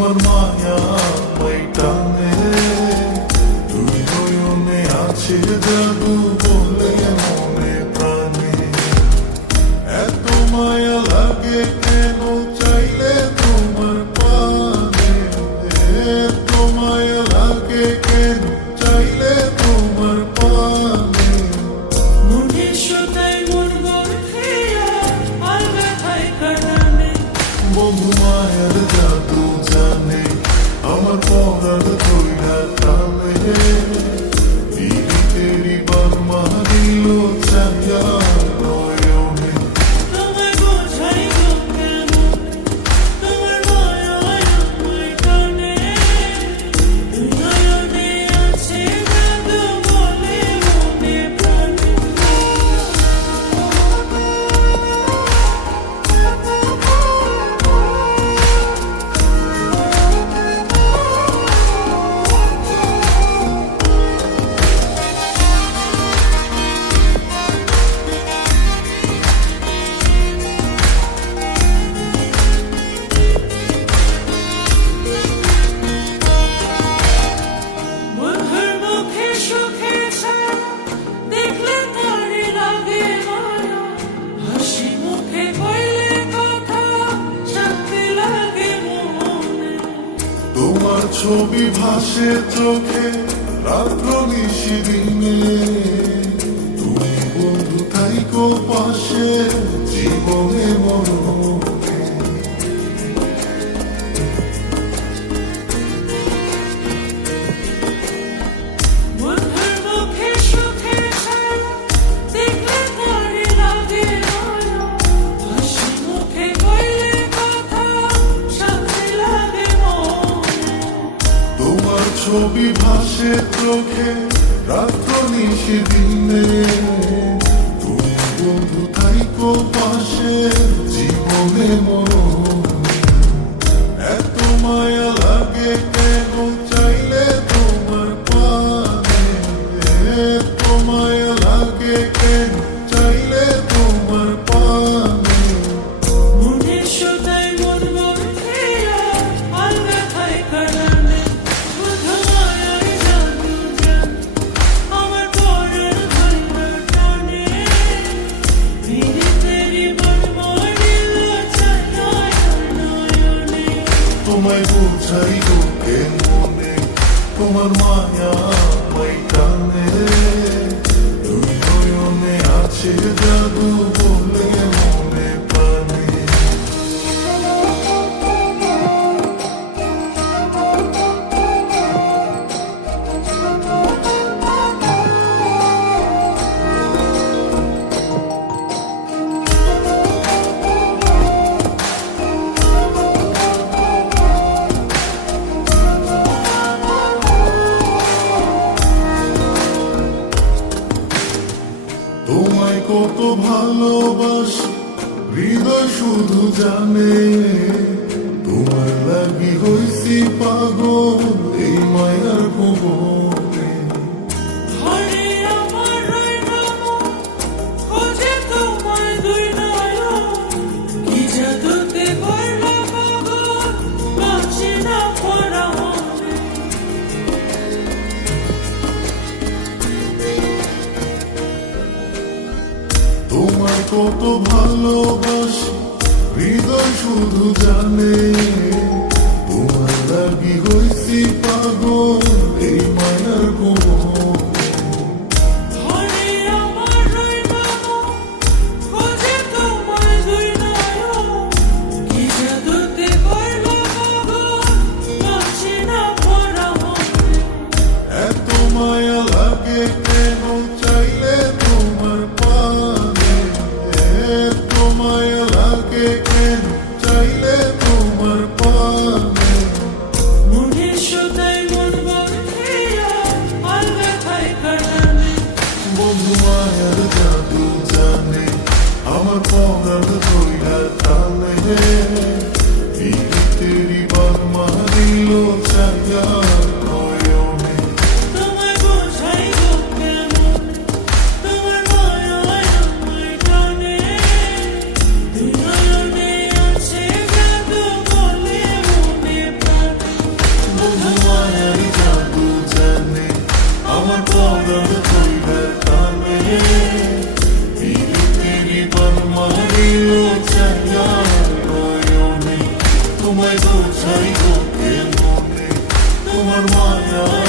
তোমার মায়া টানে দুই নয়নে আছে জাদু বলে মনে প্রাণে এত মায়া লাগে কেন চাইলে তোমার পানে এত মায়া লাগে কেন চাইলে তোমার পানে মনে সুতায় মন গড়িয়া আর ব্যথায় কাটানে বন্ধু মায়ার জাদু জানে আমার পরার ধইরা টানে তেরি বার্মা দিল চাইয়া নয়নে তোমায় বোঝাই কেমন তোমার মায়া আমায় টানে দুই নয়নে আছে জাদু বলে মনে প্রাণে বন্ধুর মুখে সুখের ছায়া দেখলে তারে লাগে মায়া হাসি মুখে কইলে কথা শান্তি লাগে মনে তোমার ছবি ভাসে চোখে রাত্র নিশি দিনে তুমি বন্ধু থাইকো পাশে জীবনে মরণে বন্ধুর মুখে সুখের ছায়া দেখলে তারে লাগে মায়া হাসি মুখে কইলে কথা শান্তি লাগে মনে তোমার ছবি ভাসে চোখে রাত্র নিশি দিনে তুমি বন্ধু থাইকো পাশে জীবনে মরণে এত মায়া লাগে কেন চাইলে তোমার পানে এত মায়া লাগে কেন চাইলে তোমার পানে মনে সুতায় মন গড়িয়া আর ব্যথায় কাটানে বন্ধু মায়ার জাদু জানে আমার পরার ধইরা টানে তেরি বার্মা দিল চাইয়া নয়নে তোমায় বোঝাই লোকে মনে তোমার মায়া টানে দুই নয়নে আছে জাদু বলে মনে প্রাণে তোমায় কত ভালোবাসি হৃদয় শুধু জানে তোমার লাগি হইছি পাগল এই মায়ার ভুবনে ঘরে আমার রইলো খোঁজে তোমায় দুই নয়ন কি জাদুতে করলো পাগল বাঁচি না পরামনে তোমায় কত ভালোবাসি হৃদয় শুধু জানে তোমার লাগি হইছি পাগল এই মায়ার ভুবনে ঘরে আমার রইলো খোঁজে তোমায় দুই নয়ন কি জাদুতে করলো পাগল বাঁচি না পরামনে এত মায়া লাগে কেন চাইলে তোমার পানে এত মায়া লাগে কেন চাইলে তোমার পানে মনে সুতায় মন গড়িয়া আর ব্যথায় কাটানে বন্ধু মায়ার জাদু জানে আমার পরার ধইরা টানে তেরি বার্মা দিল চাইয়া নয়নে তোমায় বোঝাই কেমন তোমার মায়া আমায় টানে দুই নয়নে আছে জাদু বলে মনে প্রাণে তোমায় বোঝাই গো কে মনে তোমার মায়া